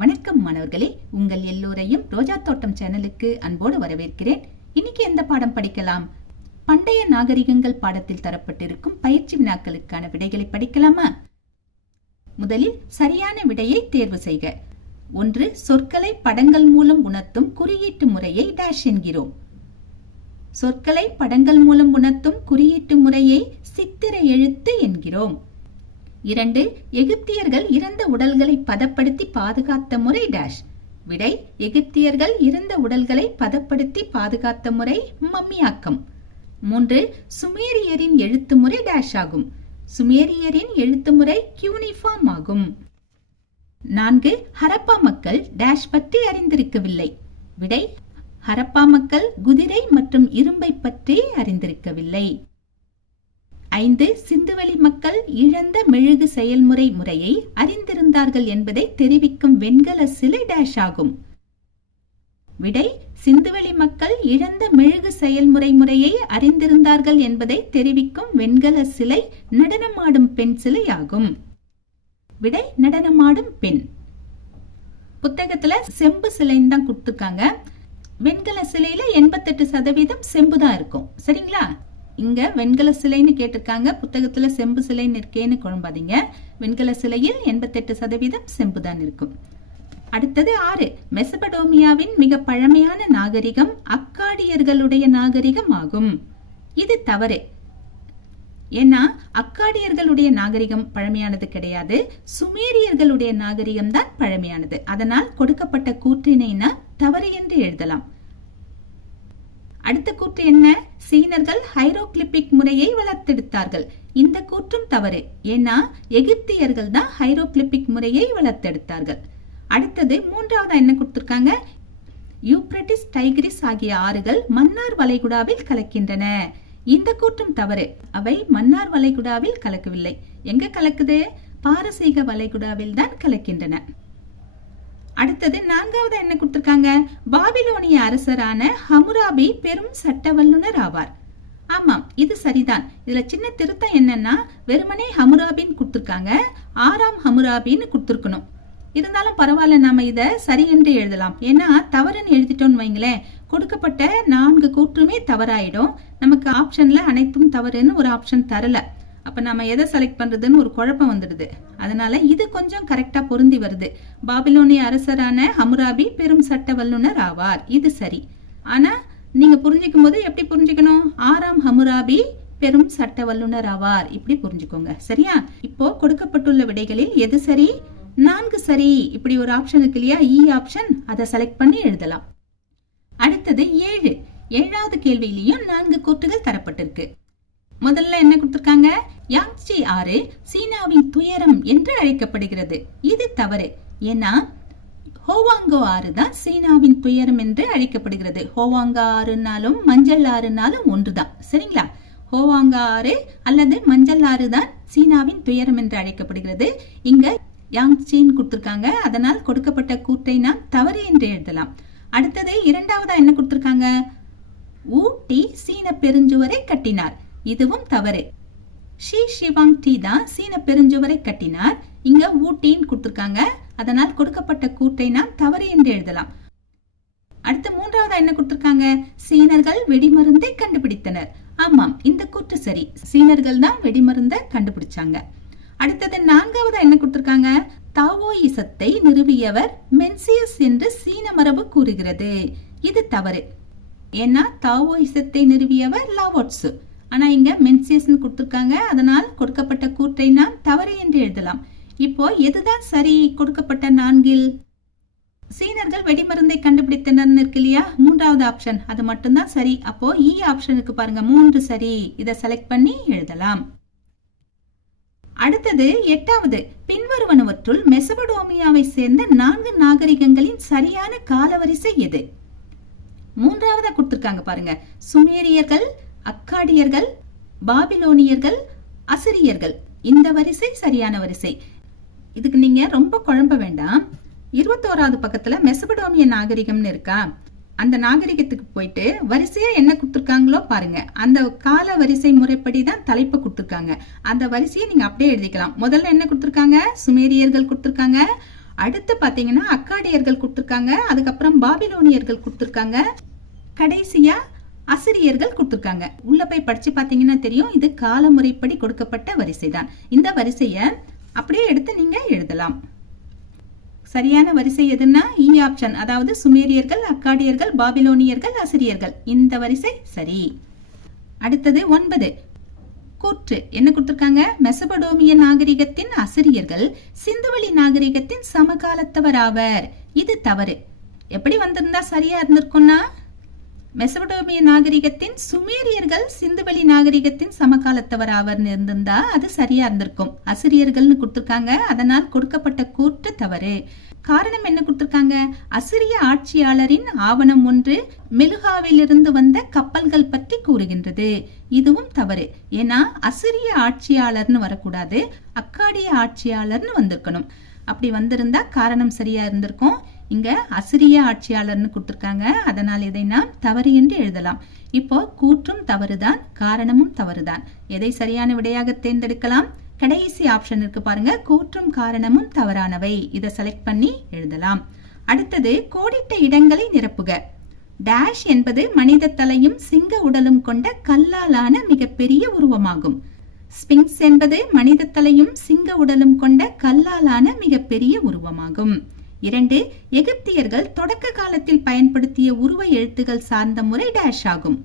வணக்கம் மாணவர்களே, உங்கள் எல்லோரையும் ரோஜா தோட்டம் சேனலுக்கு அன்போடு வரவேற்கிறேன். இன்னைக்கு எந்த பாடம் படிக்கலாம்? பண்டைய நாகரிகங்கள் பாடத்தில் தரப்பட்டிருக்கும் பயிற்சி வினாக்களுக்கான விடைகளை படிக்கலாமா? முதலில் சரியான விடையை தேர்வு செய்க. 1. சொற்களை படங்கள் மூலம் உணர்த்தும் குறியீட்டு முறையை டேஷ் என்கிறோம். சொற்களை படங்கள் மூலம் உணர்த்தும் குறியீட்டு முறையை சித்திர எழுத்து என்கிறோம். 2. எகிப்தியர்கள் இறந்த உடல்களை பதப்படுத்தி பாதுகாத்த முறை டேஷ். விடை: எகிப்தியர்கள் இறந்த உடல்களை பதப்படுத்தி பாதுகாத்த முறை மம்மியாக்கம். 3. சுமேரியரின் எழுத்து முறை டேஷ் ஆகும். சுமேரியரின் எழுத்து முறை கியூனிஃபார்ம் ஆகும். 4. ஹரப்பா மக்கள் டேஷ் பற்றி அறிந்திருக்கவில்லை. விடை: ஹரப்பா மக்கள் குதிரை மற்றும் இரும்பை பற்றி அறிந்திருக்கவில்லை. 5. சிந்துவெளி மக்கள் இழந்த மெழுகு செயல்முறை முறையை அறிந்திருந்தார்கள் என்பதை தெரிவிக்கும் வெண்கல சிலை டேஷ் ஆகும். விடை: சிந்துவெளி மக்கள் இழந்த மெழுகு செயல்முறை முறையை அறிந்திருந்தார்கள் என்பதை தெரிவிக்கும் வெண்கல சிலை நடனமாடும் பெண் சிலை ஆகும். விடை: நடனமாடும் பெண். புத்தகத்துல செம்பு சிலைன்னு தான் கொடுத்துருக்காங்க. வெண்கல சிலையில 88% செம்பு தான் இருக்கும். சரிங்களா? இங்க வெண்கல சிலைன்னு கேட்டிருக்காங்க, புத்தகத்துல செம்பு சிலைன்னு இருக்கேன்னு குழம்பாதீங்க. வெண்கல சிலையில் 88% செம்புதான் இருக்கும். அடுத்தது 6. மெசபடோமியாவின் மிக பழமையான நாகரிகம் அக்காடியர்களுடைய நாகரிகம் ஆகும். இது தவறு. ஏன்னா அக்காடியர்களுடைய நாகரிகம் பழமையானது கிடையாது, சுமேரியர்களுடைய நாகரிகம் தான் பழமையானது. அதனால் கொடுக்கப்பட்ட கூற்றினை நாம் தவறு என்று எழுதலாம். அடுத்த கூற்று என்ன? சீனர்கள் ஹைரோகிளிபிக் முறையை வளர்த்தெடுத்தார்கள். இந்த கூற்றும் தவறு. ஏன்னா எகிப்தியர்கள் தான் ஹைரோகிளிபிக் முறையை வளர்த்தெடுத்தார்கள். அடுத்தது 3வது என்ன கொடுத்திருக்காங்க? யூப்ரட்டிஸ், டைகிரிஸ் ஆகிய ஆறுகள் மன்னார் வளைகுடாவில் கலக்கின்றன. இந்த கூற்றும் தவறு. அவை மன்னார் வளைகுடாவில் கலக்கவில்லை. எங்க கலக்குது? பாரசீக வளைகுடாவில் தான் கலக்கின்றன. அடுத்தது 4வது என்ன கொடுத்திருக்காங்க? பாபிலோனிய அரசரான ஹமுராபி பெரும் சட்ட வல்லுனர் ஆவார். ஆமாம், இது சரிதான். இதுல சின்ன திருத்தம் என்னன்னா, வெறுமனே ஹமுராபின்னு கொடுத்திருக்காங்க, 6ஆம் ஹமுராபின்னு கொடுத்திருக்கணும். இருந்தாலும் பரவாயில்ல, நாம இத சரி என்று எழுதலாம். ஏன்னா தவறுன்னு எழுதிட்டோம்னு வைங்களேன், கொடுக்கப்பட்ட 4 கூற்றுமே தவறாயிடும். நமக்கு ஆப்ஷன்ல அனைத்தும் தவறுன்னு ஒரு ஆப்ஷன் தரல. அப்ப நம்ம எதை செலக்ட் பண்றதுன்னு ஒரு குழப்பம் வந்துடுது. அதனால இது கொஞ்சம் கரெக்டா பொருந்தி வருது. பாபிலோனிய அரசரான ஹமுராபி பெரும் சட்ட வல்லுனர் ஆவார். இது சரி. ஆனா நீங்க புரிஞ்சுக்கும் போது எப்படி புரிஞ்சுக்கணும்? 6ஆம் ஹமுராபி பெரும் சட்ட வல்லுனர் ஆவார், இப்படி புரிஞ்சுக்கோங்க. சரியா? இப்போ கொடுக்கப்பட்டுள்ள விடைகளில் எது சரி? 4 சரி. இப்படி ஒரு ஆப்ஷன் இருக்கு இல்லையா, இ ஆப்ஷன், அதை செலக்ட் பண்ணி எழுதலாம். அடுத்தது 7. 7வது கேள்வியிலையும் 4 கூற்றுகள் தரப்பட்டிருக்கு. முதல்ல என்ன கொடுத்திருக்காங்க? யாங்சி ஆறு சீனாவின் துயரம் என்று அழைக்கப்படுகிறது. இது தவறு. ஏன்னா ஹோவாங்கோ ஆறு தான் சீனாவின் துயரம் என்று அழைக்கப்படுகிறது. ஹோவாங்கா ஆறுனாலும் மஞ்சள் ஆறுனாலும் ஒன்றுதான். சரிங்களா? ஹோவாங்கா ஆறு அல்லது மஞ்சள் ஆறு தான் சீனாவின் துயரம் என்று அழைக்கப்படுகிறது. இங்க யாங்சின்னு கொடுத்திருக்காங்க. அதனால் கொடுக்கப்பட்ட கூற்றை நாம் தவறு என்று எழுதலாம். அடுத்தது 2வதா என்ன கொடுத்திருக்காங்க? ஊட்டி சீன பெருஞ்சுவரை கட்டினார். இதுவும் தவறு. ஷி ஷிவாங் டி தான் சீன பெருஞ்சுவரை கட்டினார். இங்க ஊட்டின்னு கொடுத்திருக்காங்க. அதனால் கொடுக்கப்பட்ட கூற்றை நாம் தவறு என்று எழுதலாம். அடுத்து 3வதா என்ன கொடுத்திருக்காங்க? சீனர்கள் வெடிமருந்தை கண்டுபிடித்தனர். ஆமாம், இந்த கூற்று சரி. சீனர்கள் தான் வெடிமருந்தை கண்டுபிடிச்சாங்க. அடுத்தது 4வதா என்ன கொடுத்திருக்காங்க? தாவோயிசத்தை நிறுவியவர் மென்சியஸ் என்று சீன மரபு கூறுகிறது. இது தவறு. ஏன்னா தாவோயிசத்தை நிறுவியவர் லாவோட்சு. ஆனா இங்க மென்சியஸ் கொடுத்திருக்காங்க. அதனால் கொடுக்கப்பட்ட கூற்றை நாம் தவறு என்று எழுதலாம். இப்போ எதுதான் சரி? கொடுக்கப்பட்ட 4ல் சீனர்கள் வெடிமருந்தை கண்டுபிடித்தனர் இருக்கு இல்லையா, 3வது ஆப்ஷன், அது மட்டும்தான் சரி. அப்போ இ ஆப்ஷனுக்கு பாருங்க, 3 சரி. இதை செலக்ட் பண்ணி எழுதலாம். அடுத்தது 8வது. பின்வருவனவற்றுள் மெசபடோமியாவை சேர்ந்த 4 நாகரிகங்களின் சரியான காலவரிசை எது? 3வதா கொடுத்திருக்காங்க பாருங்க. சுமேரியர்கள், அக்காடியர்கள், பாபிலோனியர்கள், அசிரியர்கள். இந்த வரிசை சரியான வரிசை. இதுக்கு நீங்க ரொம்ப குழம்ப வேண்டாம். 21வது பக்கத்துல மெசபடோமிய நாகரிகம்னு இருக்கா, அந்த நாகரிகத்துக்கு போயிட்டு வரிசையா என்ன கொடுத்துருக்காங்களோ பாருங்க. அந்த கால வரிசை முறைப்படி தான் தலைப்பு கொடுத்துருக்காங்க. அந்த வரிசையை நீங்க அப்படியே எழுதிக்கலாம். முதல்ல என்ன கொடுத்துருக்காங்க? சுமேரியர்கள் கொடுத்துருக்காங்க. அடுத்து பாத்தீங்கன்னா அக்காடியர்கள் கொடுத்திருக்காங்க, அதுக்கப்புறம் பாபிலோனியர்கள் கொடுத்திருக்காங்க, கடைசியா அசிரியர்கள் கொடுத்திருக்காங்க. உள்ள போய் படிச்சு பாத்தீங்கன்னா தெரியும், இது காலமுறைப்படி கொடுக்கப்பட்ட வரிசை தான். இந்த வரிசையை அப்படியே எடுத்து நீங்க எழுதலாம். சரியான வரிசை எதுன்னா இ ஆப்ஷன், அதாவது சுமேரியர்கள், அக்காடியர்கள், பாபிலோனியர்கள், அசிரியர்கள். இந்த வரிசை சரி. அடுத்தது 9 கூற்று என்ன கொடுத்திருக்காங்க? மெசபடோமிய நாகரிகத்தின் அசிரியர்கள் சிந்துவெளி நாகரிகத்தின் சமகாலத்தவர் ஆவர். இது தவறு. எப்படி வந்திருந்தா சரியா இருந்திருக்கும்னா, மெசபடோமிய நாகரிகத்தின் சுமேரியர்கள் சிந்துவெளி நாகரிகத்தின் சமகாலத்தவர் ஆவர்னு இருந்திருந்தா அது சரியா இருந்திருக்கும். அசிரியர்கள்னு கொடுத்திருக்காங்க, அதனால் கொடுக்கப்பட்ட கூற்று தவறு. காரணம் என்ன கொடுத்திருக்காங்க? அசிரிய ஆட்சியாளரின் ஆவணம் ஒன்று மெலுகாவிலிருந்து வந்த கப்பல்கள் பற்றி கூறுகின்றது. இதுவும் தவறு. ஏன்னா அசிரிய ஆட்சியாளர்னு வரக்கூடாது, அக்காடிய ஆட்சியாளர்னு வந்திருக்கணும். அப்படி வந்திருந்தா காரணம் சரியா இருந்திருக்கும். இங்க அசிரிய ஆட்சியாளர்னு கொடுத்திருக்காங்க, அதனால் இதை நாம் தவறு என்று எழுதலாம். இப்போ கூற்றும் தவறுதான், காரணமும் தவறுதான். எதை சரியான விடையாக தேர்ந்தெடுக்கலாம்? கடைசி ஆப்ஷன் இருக்கு பாருங்க, கூற்றும் காரணமும் தவறானவை. இதை செலக்ட் பண்ணி எழுதலாம். அடுத்தது கோடிட்ட இடங்களை நிரப்புக. டேஷ் என்பது மனித தலையும் சிங்க உடலும் கொண்ட கல்லாலான மிகப்பெரிய உருவமாகும். ஸ்பிங்ஸ் என்பது மனித தலையும் சிங்க உடலும் கொண்ட கல்லாலான மிகப்பெரிய உருவமாகும். 2 எகிப்தியர்கள் தொடக்க காலத்தில் பயன்படுத்திய உருவ எழுத்துகள் சார்ந்த முறை டேஷ் ஆகும்.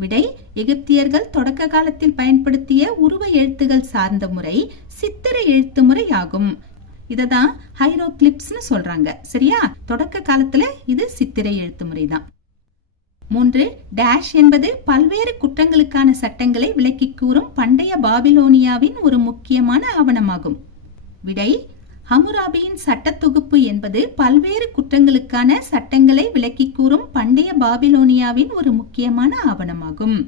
விடை, எகிப்தியர்கள் தொடக்க காலத்தில் பயன்படுத்திய உருவ எழுத்துகள் சார்ந்த முறை சித்திர எழுத்து முறை ஆகும். இததான் ஹைரோகிளிப்ஸ்னு சொல்றாங்க. சரியா? தொடக்க காலத்துல இது சித்திரை எழுத்து முறை தான். 3 டேஷ் என்பது பல்வேறு குற்றங்களுக்கான சட்டங்களை விளக்கி கூறும் பண்டைய பாபிலோனியாவின் ஒரு முக்கியமான ஆவணமாகும். விடை, ஹமுராபியின் சட்ட தொகுப்பு என்பது பல்வேறு குற்றங்களுக்கான சட்டங்களை விளக்கி கூறும் பண்டைய பாபிலோனியாவின் ஒரு முக்கியமான ஆவணமாகும்.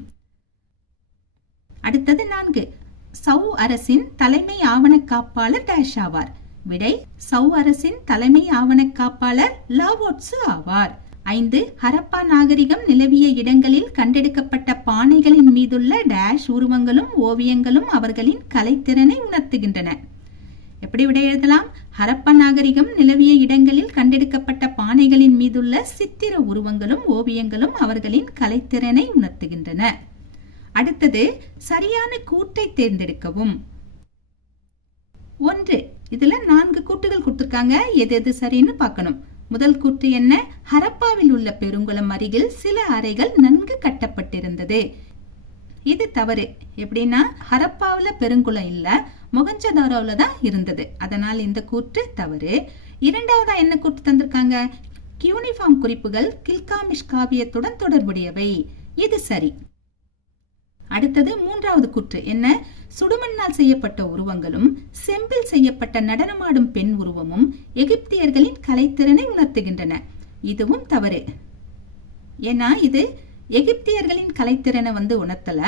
அடுத்தது 4 சௌ அரசின் தலைமை ஆவண காப்பாளர் டேஷ் ஆவார். விடை, சௌ அரசின் தலைமை ஆவண காப்பாளர் லாவோட்சு ஆவார். 5 ஹரப்பா நாகரிகம் நிலவிய இடங்களில் கண்டெடுக்கப்பட்ட பானைகளின் மீதுள்ள டேஷ் உருவங்களும் ஓவியங்களும் அவர்களின் கலைத்திறனை உணர்த்துகின்றன. எப்படி விடை எழுதலாம்? ஹரப்பா நாகரிகம் நிலவிய இடங்களில் கண்டெடுக்கப்பட்ட பானைகளின் மீதுள்ள சித்திர உருவங்களும் ஓவியங்களும் அவர்களின் கலைத்திறனை உணர்த்துகின்றன. அடுத்தது சரியான கூற்றை தேர்ந்தெடுக்கவும். 1 இதுல 4 கூற்றுகள் கொடுத்திருக்காங்க, எது எது சரின்னு பார்க்கணும். முதல் கூற்று என்ன? ஹரப்பாவில் உள்ள பெருங்குளம் அருகில் சில அறைகள் நன்கு கட்டப்பட்டிருந்தது. இது தவறு. எப்படின்னா ஹரப்பாவில பெருங்குளம் இல்ல, மொஹஞ்சதாரோல தான் இருந்தது. அதனால் இந்த கூற்று தவறு. 2வதா என்ன கூற்று தந்திருக்காங்க? கியூனிஃபார்ம் குறிப்புகள் கில்காமிஷ் காவியத்துடன் தொடர்புடையவை. இது சரி. அடுத்தது 3வது கூற்று என்ன? சுடுமண்ணால் செய்யப்பட்ட உருவங்களும் செம்பில் செய்யப்பட்ட நடனமாடும் பெண் உருவமும் எகிப்தியர்களின் கலைத்திறனை உணர்த்துகின்றன. இதுவும் தவறு. ஏன்னா இது எகிப்தியர்களின் கலைத்திறனை உணர்த்தல,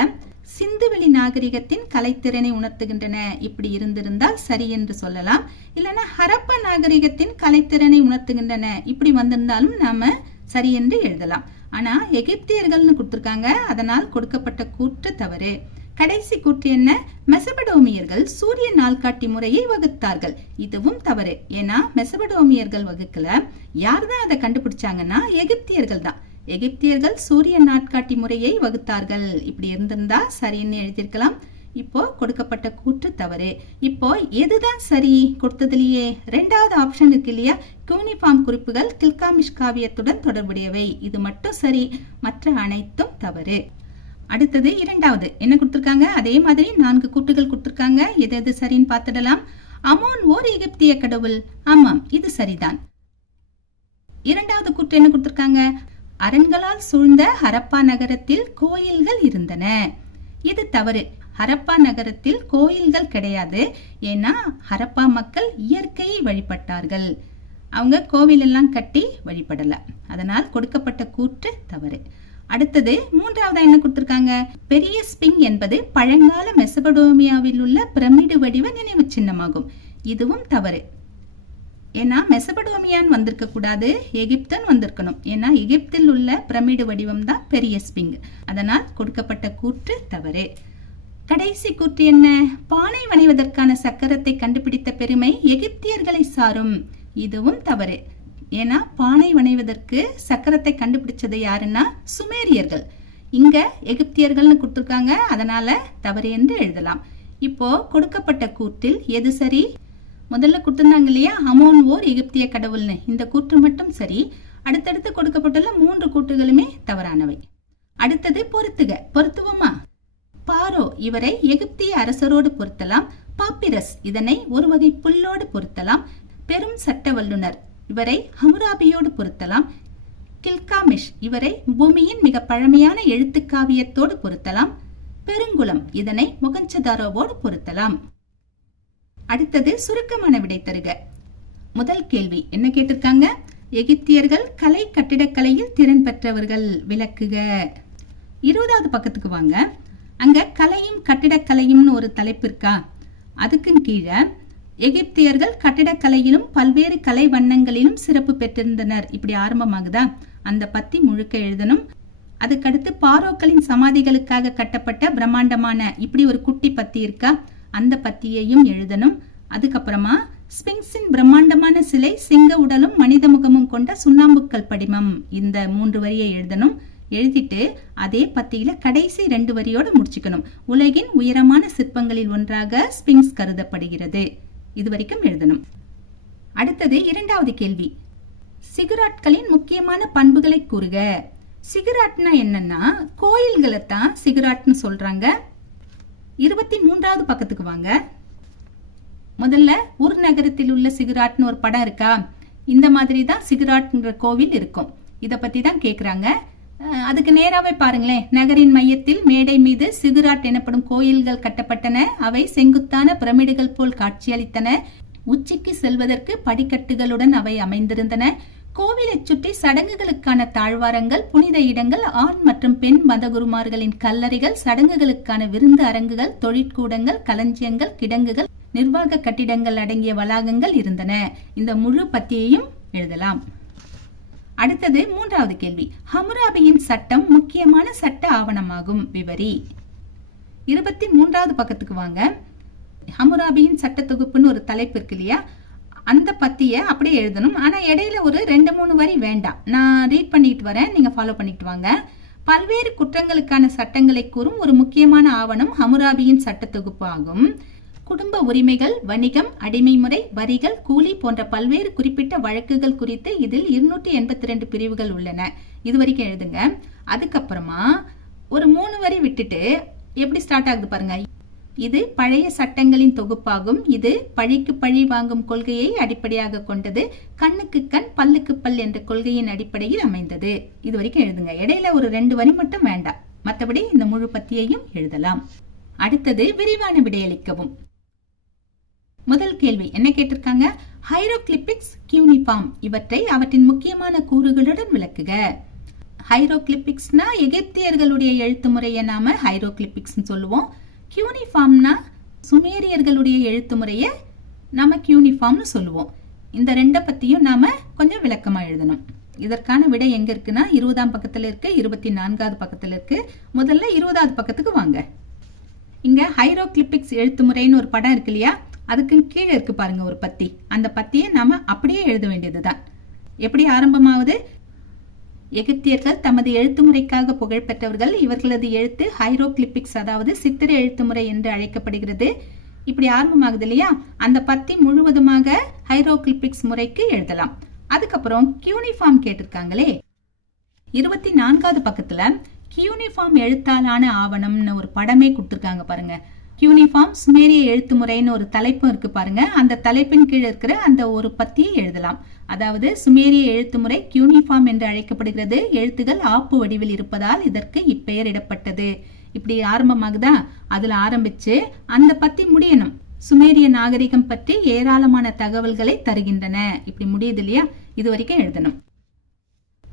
சிந்துவெளி நாகரிகத்தின் கலைத்திறனை உணர்த்துகின்றன. இப்படி இருந்திருந்தால் சரி என்று சொல்லலாம். இல்லைன்னா ஹரப்பா நாகரிகத்தின் கலைத்திறனை உணர்த்துகின்றன இப்படி வந்திருந்தாலும் நாம சரி என்று எழுதலாம். ஆனா எகிப்தியர்கள்னு கொடுத்திருக்காங்க, அதனால் கொடுக்கப்பட்ட கூற்று தவறு. கடைசி கூற்று என்ன? மெசபடோமியர்கள் சூரிய நாள்காட்டி முறையை வகுத்தார்கள். இதுவும் தவறு. ஏன்னா மெசபடோமியர்கள் வகுக்கல, யார்தான் அதை கண்டுபிடிச்சாங்கன்னா எகிப்தியர்கள் தான். எகிப்தியர்கள் சூரிய நாட்காட்டி முறையை வகுத்தார்கள். இப்படி இருந்திருந்தா சரின்னு எழுதியிருக்கலாம். இப்போ கொடுக்கப்பட்ட கூற்று தவறு. இப்போ எதுதான் சரி? கொடுத்ததுலயே 2வது ஆப்ஷன் இருக்கு இல்லையா, யூனிஃபார்ம் குறிப்புகள் கில்காமிஷ் காவியத்துடன் தொடர்புடையவை. இது மட்டும் சரி, மற்ற அனைத்தும் தவறு. அடுத்தது 2வது என்ன கொடுத்திருக்காங்க? அதே மாதிரி 4 கூற்றுகள் கொடுத்திருக்காங்க, எது எது சரின்னு பார்த்துடலாம். அமோன் ஓர் எகிப்திய கடவுள். ஆமாம், இது சரிதான். 2வது கூற்று என்ன கொடுத்திருக்காங்க? அரண்களால் சூழ்ந்த ஹரப்பா நகரத்தில் கோயில்கள் இருந்தன. இது தவறு. ஹரப்பா நகரத்தில் கோயில்கள் கிடையாது. ஏன்னா ஹரப்பா மக்கள் இயற்கையை வழிபட்டார்கள், அவங்க கோவில் எல்லாம் கட்டி வழிபடல. அதனால் கொடுக்கப்பட்ட கூற்று தவறு. அடுத்தது 3வதா என்ன கொடுத்திருக்காங்க? பெரிய ஸ்பிங் என்பது பழங்கால மெசபடோமியாவில் உள்ள பிரமிடு வடிவ நினைவு சின்னமாகும். இதுவும் தவறு. ஏன்னா மெசபடோமியான் வந்திருக்க கூடாது, எகிப்தன் வந்திருக்கணும். ஏன்னா எகிப்தில் உள்ள பிரமிடு வடிவம் தான் பெரிய ஸ்பிங். அதனால் கொடுக்கப்பட்ட கூற்று தவறு. கடைசி கூற்று என்ன? பானை வணைவதற்கான சக்கரத்தை கண்டுபிடித்த பெருமை எகிப்தியர்களை சாரும். இதுவும் தவறு. ஏன்னா பானை வணைவதற்கு சக்கரத்தை கண்டுபிடிச்சது யாருன்னா சுமேரியர்கள். இங்க எகிப்தியர்கள்னு கொடுத்துருக்காங்க, அதனால தவறு என்று எழுதலாம். இப்போ கொடுக்கப்பட்ட கூற்றில் எது சரி? முதல்ல கொடுத்திருந்தாங்க இல்லையா, அமோன் ஓர் எகிப்திய கடவுள்னு, இந்த கூற்று மட்டும் சரி. அடுத்தடுத்து கொடுக்கப்பட்டுள்ள 3 கூற்றுகளுமே தவறானவை. அடுத்தது பொருத்துக. பொருத்துவமா? பாரோ இவரை எகிப்திய அரசரோடு பொருத்தலாம். பாப்பிரஸ் இதனை ஒரு வகை புல்லோடு பொருத்தலாம். பெரும் சட்ட வல்லுனர் இவரை ஹமுராபியோடு பொருத்தலாம். கில்காமிஷ் இவரை பூமியின் மிக பழமையான எழுத்து காவியத்தோடு பொருத்தலாம். பெருங்குளம் இதனை மொகஞ்சதாரோவோடு பொருத்தலாம். அடுத்தது சுருக்கமான விடை தருக. முதல் கேள்வி என்ன கேட்டிருக்காங்க? எகிப்தியர்கள் கலை கட்டிடக்கலையில் திறன் பெற்றவர்கள், விளக்குக. 20வது பக்கத்துக்கு வாங்க. அங்க கலையும் கட்டிடக்கலையும்னு ஒரு தலைப்பு இருக்கா? அதுக்கும் கீழே எகிப்தியர்கள் கட்டிடக்கலையிலும் பல்வேறு கலை வண்ணங்களிலும் சிறப்பு பெற்றிருந்தனர், இப்படி ஆரம்பமாகுதா? அந்த பத்தி முழுக்க எழுதணும். அதுக்கடுத்து பாரோக்களின் சமாதிகளுக்காக கட்டப்பட்ட பிரம்மாண்டமான இப்படி ஒரு குட்டி பத்தி இருக்கா? அந்த பத்தியையும் எழுதணும். அதுக்கப்புறமா ஸ்பிங்ஸின் பிரம்மாண்டமான சிலை, சிங்க உடலும் மனித முகமும் கொண்ட சுண்ணாம்புக்கல் படிமம், இந்த 3 வரியை எழுதணும். எழுதிட்டு அதே பத்தியில கடைசி 2 வரியோட முடிச்சுக்கணும். உலகின் உயரமான சிற்பங்களில் ஒன்றாக ஸ்பிங்ஸ் கருதப்படுகிறது. இது வரைக்கும் எழுதணும். அடுத்தது 2வது கேள்வி. சிகுராட்களின் முக்கியமான பண்புகளை கூறுக. சிகுராட்னா என்னன்னா கோயில்களை தான் சிகுராட்னு சொல்றாங்க. 23வது பக்கத்துக்கு வாங்க. முதல்ல உர் நகரத்தில் உள்ள சிகுராட்னு ஒரு படம் இருக்கா? இந்த மாதிரி தான் சிகுராட்ன்ற கோவில் இருக்கும். இத பத்தி தான் கேக்குறாங்க. அதுக்கு நேராவே பாருங்களேன். நகரின் மையத்தில் மேடை மீது சிகுராட் எனப்படும் கோயில்கள் கட்டப்பட்டன. அவை செங்குத்தான பிரமிடுகள் போல் காட்சியளித்தன. உச்சிக்கு செல்வதற்கு படிக்கட்டுகளுடன் அவை அமைந்திருந்தன. கோவிலை சுற்றி சடங்குகளுக்கான தாழ்வாரங்கள், புனித இடங்கள், ஆண் மற்றும் பெண் மதகுருமார்களின் கல்லறைகள், சடங்குகளுக்கான விருந்து அரங்குகள், தொழிற்கூடங்கள், களஞ்சியங்கள், கிடங்குகள், நிர்வாக கட்டிடங்கள் அடங்கிய வளாகங்கள் இருந்தன. இந்த முழு பத்தியையும் எழுதலாம். அடுத்தது 3வது கேள்வி. ஹமுராபியின் சட்டம் முக்கியமான சட்ட ஆவணமாகும், விவரி. 23வது பக்கத்துக்கு வாங்க. ஹமுராபியின் சட்ட தொகுப்புன்னு ஒரு தலைப்பு இருக்கு இல்லையா, அந்த பத்திய அப்படியே எழுதணும். ஆனா இடையில ஒரு 2-3 வரி வேண்டாம். நான் ரீட் பண்ணிட்டு வரேன், நீங்க ஃபாலோ பண்ணிட்டு வாங்க. பல்வேறு குற்றங்களுக்கான சட்டங்களை கூறும் ஒரு முக்கியமான ஆவணம் ஹமுராபியின் சட்ட தொகுப்பு ஆகும். குடும்ப உரிமைகள், வணிகம், அடிமை முறை, வரிகள், கூலி போன்ற பல்வேறு குறிப்பிட்ட வழக்குகள் குறித்து இதில் 282 பிரிவுகள் உள்ளன. இது வரைக்கும் எழுதுங்க. அதுக்கப்புறமா ஒரு 3 வரி விட்டுட்டு எப்படி ஸ்டார்ட் ஆகுது பாருங்க. இது பழைய சட்டங்களின் தொகுப்பாகும். இது பழிக்கு பழி வாங்கும் கொள்கையை அடிப்படையாக கொண்டது. கண்ணுக்கு கண் பல்லுக்கு பல் என்ற கொள்கையின் அடிப்படையில் அமைந்தது. இது வரைக்கும் எழுதுங்க. இடையில ஒரு 2 வரி மட்டும் வேண்டாம், மற்றபடி இந்த முழு பத்தியையும் எழுதலாம். அடுத்தது விரிவான விடையளிக்கவும். முதல் கேள்வி என்ன கேட்டிருக்காங்க? ஹைரோகிளிபிக்ஸ், கியூனிஃபார்ம் இவற்றை அவற்றின் முக்கியமான கூறுகளுடன் விளக்குக. ஹைரோகிளிபிக்ஸ்னா எகிப்தியர்களுடைய எழுத்து முறையை நாம ஹைரோகிளிபிக்ஸ் சொல்லுவோம். கியூனிஃபார்ம்னா சுமேரியர்களுடைய எழுத்து முறையை நாம கியூனிஃபார்ம்னு சொல்லுவோம். இந்த 2 பத்தியும் நாம கொஞ்சம் விளக்கமா எழுதணும். இதற்கான விடை எங்க இருக்குன்னா 20ஆம் பக்கத்துல இருக்கு, 24வது பக்கத்துல இருக்கு. முதல்ல 20வது பக்கத்துக்கு வாங்க. இங்க ஹைரோகிளிபிக்ஸ் எழுத்து முறைன்னு ஒரு படம் இருக்கு இல்லையா, அதுக்கு கீழே இருக்கு பாருங்க ஒரு பத்தி. அந்த பத்தியை நாம அப்படியே எழுத வேண்டியதுதான். எப்படி ஆரம்பமாவது? எகிப்தியர்கள் தமது எழுத்து முறைக்காக புகழ் பெற்றவர்கள். இவர்களது எழுத்து ஹைரோகிளிபிக்ஸ், அதாவது சித்திர எழுத்து முறை என்று அழைக்கப்படுகிறது. இப்படி ஆரம்பமாகுது இல்லையா, அந்த பத்தி முழுவதுமாக ஹைரோகிளிபிக்ஸ் முறைக்கு எழுதலாம். அதுக்கப்புறம் கியூனிஃபார்ம் கேட்டிருக்காங்களே, 24வது பக்கத்துல கியூனிஃபார்ம் எழுத்தாலான ஆவணம்னு ஒரு படமே கொடுத்திருக்காங்க பாருங்க. கியூனிஃபார்ம் சுமேரிய எழுத்து முறைன்னு ஒரு தலைப்பும் இருக்கு பாருங்க. அந்த தலைப்பின் கீழ் இருக்கிற அந்த ஒரு பத்தியை எழுதலாம். அதாவது சுமேரிய எழுத்து முறை கியூனிஃபார்ம் என்று அழைக்கப்படுகிறது. எழுத்துகள் ஆப்பு வடிவில் இருப்பதால் இதற்கு இப்பெயர் இடப்பட்டது. இப்படி ஆரம்பமாகுதா, அதுல ஆரம்பிச்சு அந்த பத்தி முடியணும். சுமேரிய நாகரிகம் பற்றி ஏராளமான தகவல்களை தருகின்றன. இப்படி முடியுது இல்லையா, இது வரைக்கும் எழுதணும்.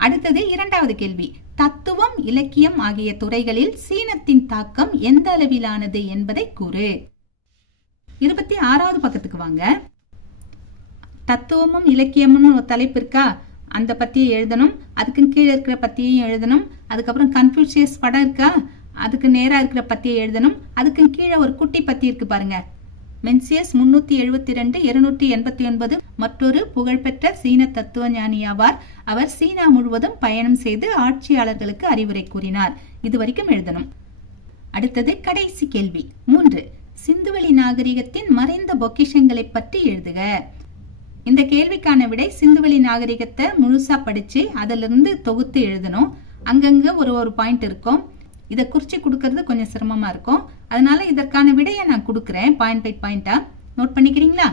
அடுத்தது 2வது கேள்வி. தத்துவம், இலக்கியம் ஆகிய துறைகளில் சீனத்தின் தாக்கம் எந்த அளவிலானது என்பதை கூறு. 26வது பக்கத்துக்கு வாங்க. தத்துவமும் இலக்கியமும் ஒரு தலைப்பு இருக்கா, அந்த பத்தியை எழுதணும். அதுக்கு கீழே இருக்கிற பத்தியையும் எழுதணும். அதுக்கப்புறம் கன்ஃபூசியஸ் படம் இருக்கா, அதுக்கு நேரா இருக்கிற பத்தியை எழுதணும். அதுக்கு கீழே ஒரு குட்டி பத்தி இருக்கு பாருங்க, மென்சியஸ் 372 289 மற்றொரு புகழ்பெற்ற சீன தத்துவ ஞானியாவார். அவர் சீனா முழுவதும் பயணம் செய்து ஆட்சியாளர்களுக்கு அறிவுரை கூறினார். இதுவரைக்கும் எழுதணும். அடுத்தது கடைசி கேள்வி 3. சிந்துவெளி நாகரிகத்தின் மறைந்த பொக்கிஷங்களை பற்றி எழுதுக. இந்த கேள்விக்கான விடை சிந்துவெளி நாகரிகத்தை முழுசா படிச்சு அதிலிருந்து தொகுத்து எழுதணும். அங்கங்க ஒரு பாயிண்ட் இருக்கும். இதை குறிச்சு கொடுக்கறது கொஞ்சம் சிரமமா இருக்கும். அதனால இதற்கான விடையை நான் கொடுக்கிறேன். பாயிண்ட் பை பாயிண்டா நோட் பண்ணிக்கிறீங்களா?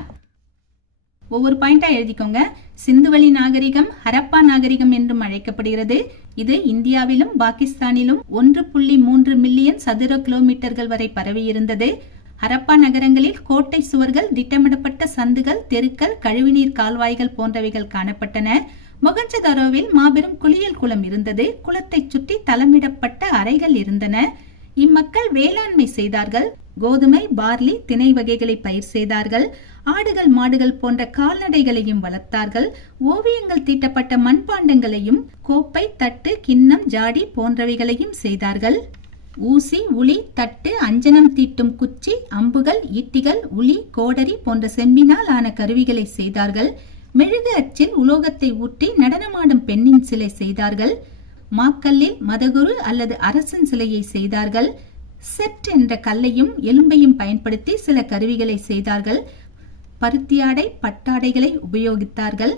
ஒவ்வொரு பாயிண்டா எழுதிக்கோங்க. சிந்துவெளி நாகரிகம் ஹரப்பா நாகரிகம் என்றும் அழைக்கப்படுகிறது. இது இந்தியாவிலும் பாகிஸ்தானிலும் 1.3 மில்லியன் சதுர கிலோமீட்டர்கள் வரை பரவி இருந்தது. ஹரப்பா நகரங்களில் கோட்டை சுவர்கள், திட்டமிடப்பட்ட சந்துகள், தெருக்கள், கழிவுநீர் கால்வாய்கள் போன்றவைகள் காணப்பட்டன. மொகஞ்சதாரோவில் மாபெரும் குளியல் குளம் இருந்தது. குளத்தை சுற்றி தளமிடப்பட்ட அறைகள் இருந்தன. இம்மக்கள் வேளாண்மை செய்தார்கள். கோதுமை, பார்லி, திணை வகைகளை பயிர் செய்தார்கள். ஆடுகள், மாடுகள் போன்ற கால்நடைகளையும் வளர்த்தார்கள். ஓவியங்கள் தீட்டப்பட்ட மண்பாண்டங்களையும், கோப்பை, தட்டு, கிண்ணம், ஜாடி போன்றவைகளையும் செய்தார்கள். ஊசி, உளி, தட்டு, அஞ்சனம் தீட்டும் குச்சி, அம்புகள், ஈட்டிகள், உளி, கோடரி போன்ற செம்பினால் ஆன கருவிகளை செய்தார்கள். மெழுகு அச்சில் உலோகத்தை ஊற்றி நடனமாடும் பெண்ணின் சிலை செய்தார்கள். மாக்கல்லில் மதகுரு அல்லது அரசன் சிலையை செய்தார்கள். செட் என்ற கல்லையும் எலும்பையும் பயன்படுத்தி சில கருவிகளை செய்தார்கள். பருத்தியாடை, பட்டாடைகளை உபயோகித்தார்கள்.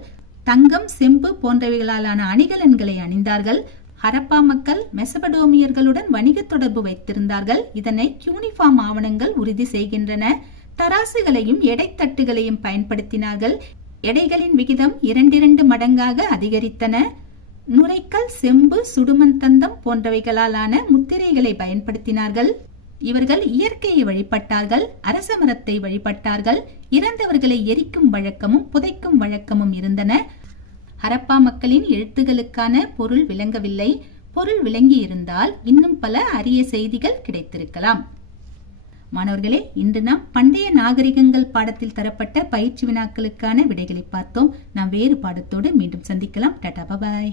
தங்கம், செம்பு போன்றவைகளாலான அணிகலன்களை அணிந்தார்கள். ஹரப்பா மக்கள் மெசபடோமியர்களுடன் வணிக தொடர்பு வைத்திருந்தார்கள். இதனை யூனிஃபார்ம் ஆவணங்கள் உறுதி செய்கின்றன. தராசுகளையும் எடைத்தட்டுகளையும் பயன்படுத்தினார்கள். எடைகளின் விகிதம் 2 மடங்காக அதிகரித்தன. நுரைக்கல், செம்பு, சுடுமந்தந்தம் போன்றவைகளாலான முத்திரைகளை பயன்படுத்தினார்கள். இவர்கள் இயற்கையை வழிபட்டார்கள். அரச மரத்தை வழிபட்டார்கள். இறந்தவர்களை எரிக்கும் வழக்கமும் புதைக்கும் வழக்கமும் இருந்தன. ஹரப்பா மக்களின் எழுத்துகளுக்கான பொருள் விளங்கவில்லை. பொருள் விளங்கி இருந்தால் இன்னும் பல அரிய செய்திகள் கிடைத்திருக்கலாம். மாணவர்களே, இன்று நாம் பண்டைய நாகரிகங்கள் பாடத்தில் தரப்பட்ட பயிற்சி வினாக்களுக்கான விடைகளை பார்த்தோம். நாம் வேறு பாடத்தோடு மீண்டும் சந்திக்கலாம். டாடா, பாய்.